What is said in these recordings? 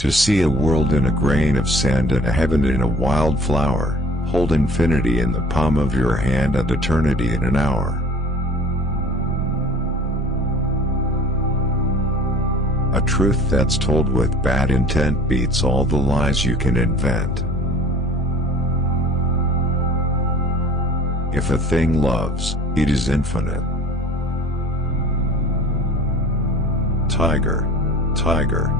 To see a world in a grain of sand and a heaven in a wild flower, hold infinity in the palm of your hand and eternity in an hour. A truth that's told with bad intent beats all the lies you can invent. If a thing loves, it is infinite. Tiger, tiger,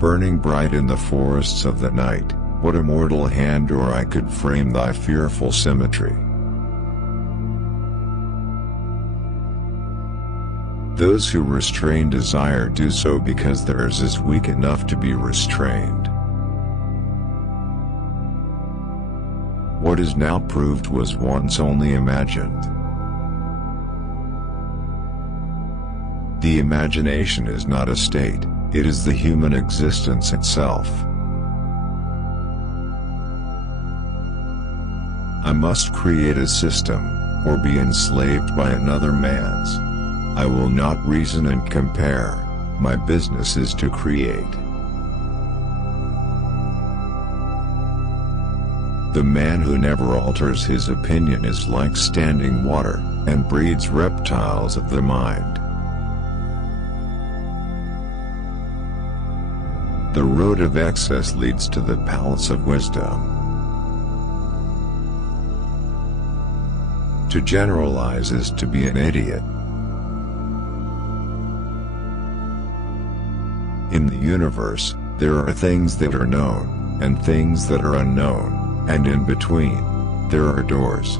burning bright in the forests of the night, what a mortal hand or I could frame thy fearful symmetry. Those who restrain desire do so because theirs is weak enough to be restrained. What is now proved was once only imagined. The imagination is not a state, it is the human existence itself. I must create a system, or be enslaved by another man's. I will not reason and compare, my business is to create. The man who never alters his opinion is like standing water, and breeds reptiles of the mind. The road of excess leads to the palace of wisdom. To generalize is to be an idiot. In the universe, there are things that are known, and things that are unknown, and in between, there are doors.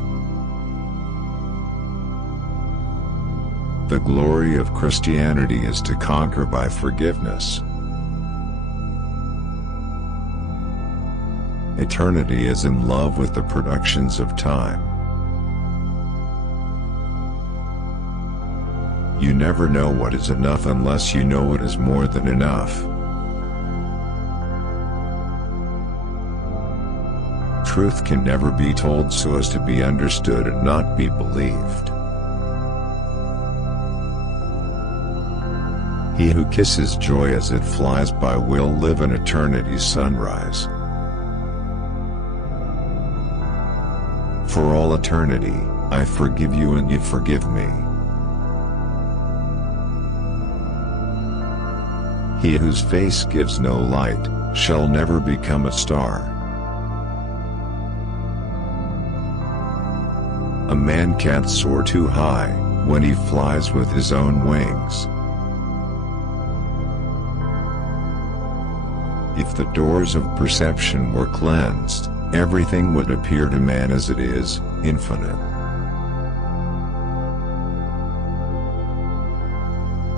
The glory of Christianity is to conquer by forgiveness. Eternity is in love with the productions of time. You never know what is enough unless you know what is more than enough. Truth can never be told so as to be understood and not be believed. He who kisses joy as it flies by will live in eternity's sunrise. For all eternity, I forgive you and you forgive me. He whose face gives no light, shall never become a star. A man can't soar too high, when he flies with his own wings. If the doors of perception were cleansed, everything would appear to man as it is, infinite.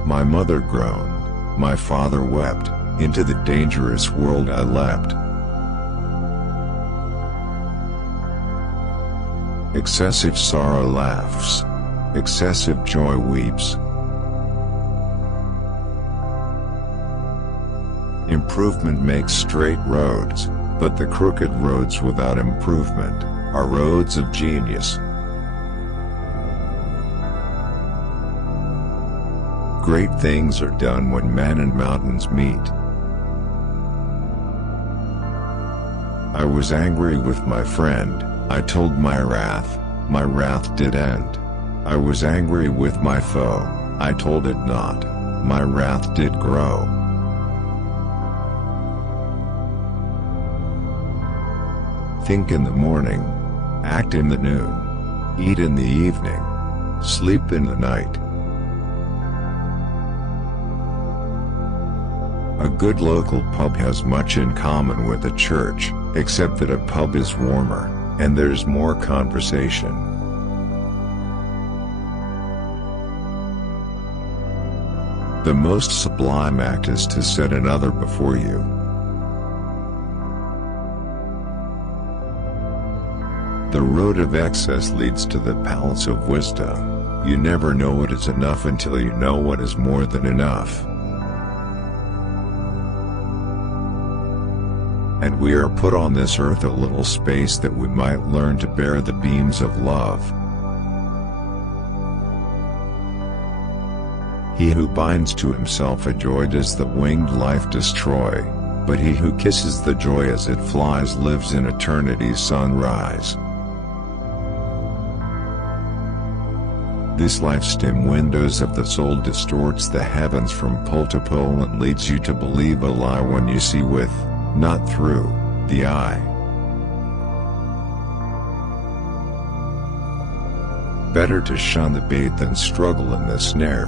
My mother groaned. My father wept, into the dangerous world I leapt. Excessive sorrow laughs, excessive joy weeps. Improvement makes straight roads, but the crooked roads without improvement are roads of genius. Great things are done when man and mountains meet. I was angry with my friend, I told my wrath did end. I was angry with my foe, I told it not, my wrath did grow. Think in the morning, act in the noon, eat in the evening, sleep in the night. A good local pub has much in common with a church, except that a pub is warmer, and there's more conversation. The most sublime act is to set another before you. The road of excess leads to the palace of wisdom. You never know what is enough until you know what is more than enough. And we are put on this earth a little space that we might learn to bear the beams of love. He who binds to himself a joy does the winged life destroy. but he who kisses the joy as it flies lives in eternity's sunrise. This life's dim windows of the soul distorts the heavens from pole to pole and leads you to believe a lie when you see with, not through, the eye. Better to shun the bait than struggle in the snare.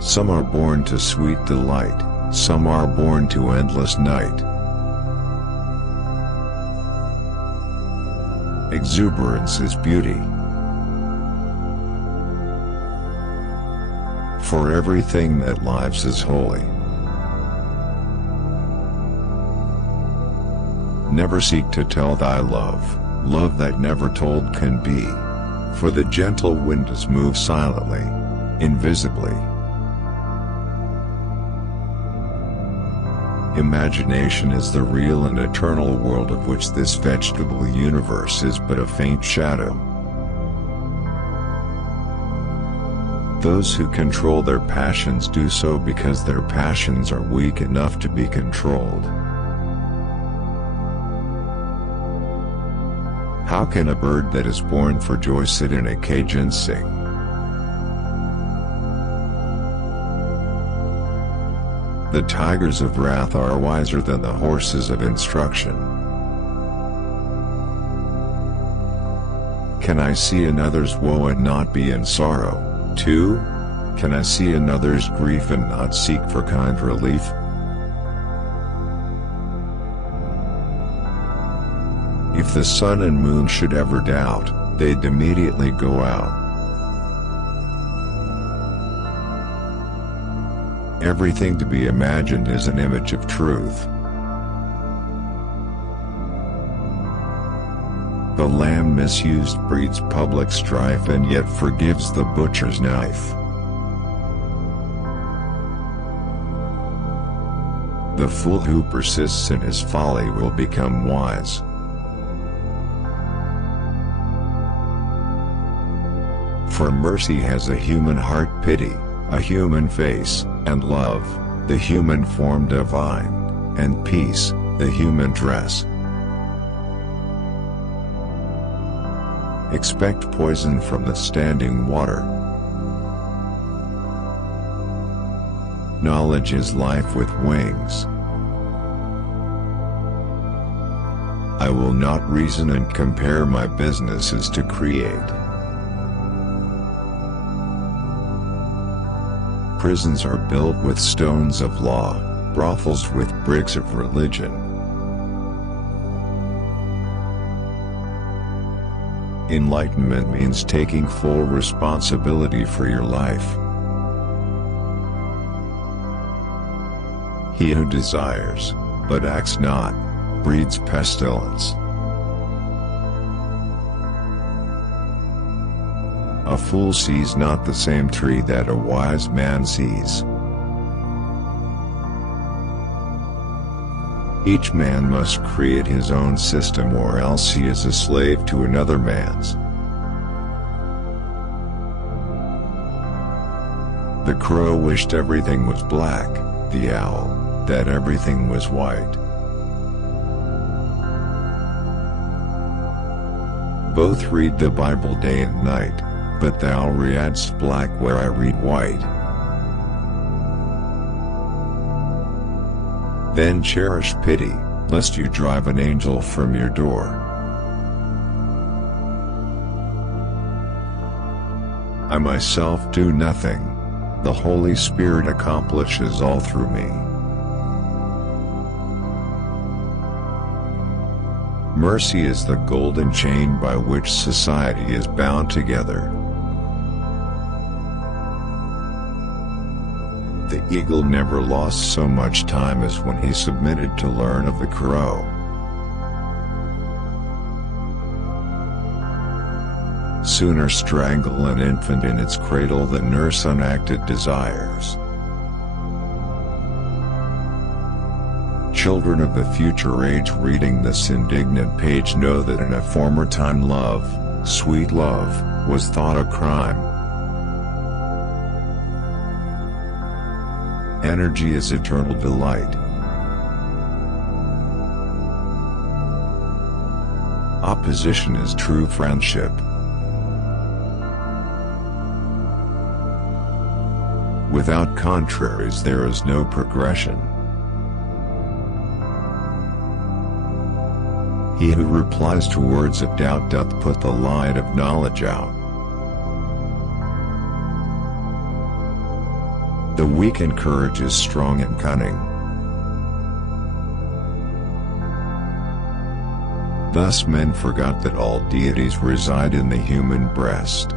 Some are born to sweet delight, some are born to endless night. Exuberance is beauty. For everything that lives is holy. Never seek to tell thy love, love that never told can be. For the gentle wind does move silently, invisibly. Imagination is the real and eternal world of which this vegetable universe is but a faint shadow. Those who control their passions do so because their passions are weak enough to be controlled. How can a bird that is born for joy sit in a cage and sing? The tigers of wrath are wiser than the horses of instruction. Can I see another's woe and not be in sorrow, too? Can I see another's grief and not seek for kind relief? If the sun and moon should ever doubt, they'd immediately go out. Everything to be imagined is an image of truth. The lamb misused breeds public strife and yet forgives the butcher's knife. The fool who persists in his folly will become wise. For mercy has a human heart, pity, a human face, and love, the human form divine, and peace, the human dress. Expect poison from the standing water. Knowledge is life with wings. I will not reason and compare, my business is to create. Prisons are built with stones of law, brothels with bricks of religion. Enlightenment means taking full responsibility for your life. He who desires, but acts not, breeds pestilence. A fool sees not the same tree that a wise man sees. Each man must create his own system, or else he is a slave to another man's. The crow wished everything was black, the owl, that everything was white. Both read the Bible day and night, but the owl reads black where I read white. Then cherish pity, lest you drive an angel from your door. I myself do nothing. The Holy Spirit accomplishes all through me. Mercy is the golden chain by which society is bound together. The eagle never lost so much time as when he submitted to learn of the crow. Sooner strangle an infant in its cradle than nurse unacted desires. Children of the future age reading this indignant page know that in a former time love, sweet love, was thought a crime. Energy is eternal delight. Opposition is true friendship. Without contraries there is no progression. He who replies to words of doubt doth put the light of knowledge out. The weak in courage is strong in cunning. Thus men forgot that all deities reside in the human breast.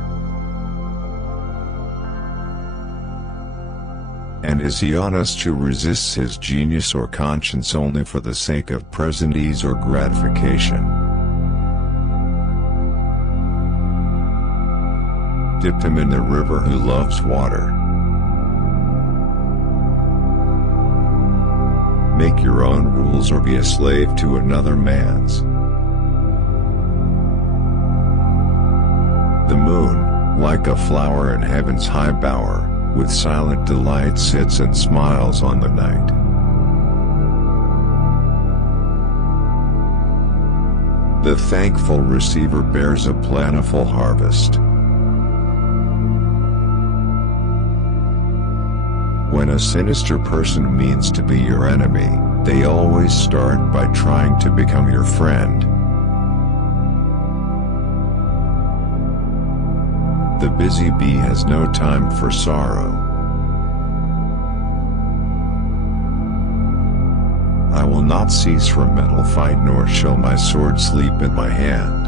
And is he honest who resists his genius or conscience only for the sake of present ease or gratification? Dip him in the river who loves water. Make your own rules or be a slave to another man's. The moon, like a flower in heaven's high bower, with silent delight sits and smiles on the night. The thankful receiver bears a plentiful harvest. When a sinister person means to be your enemy, they always start by trying to become your friend. The busy bee has no time for sorrow. I will not cease from mental fight nor shall my sword sleep in my hand.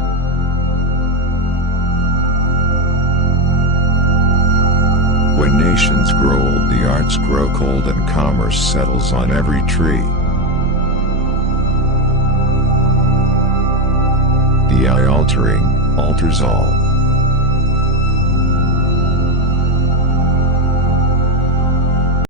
When nations grow old the arts grow cold and commerce settles on every tree. The eye altering, alters all.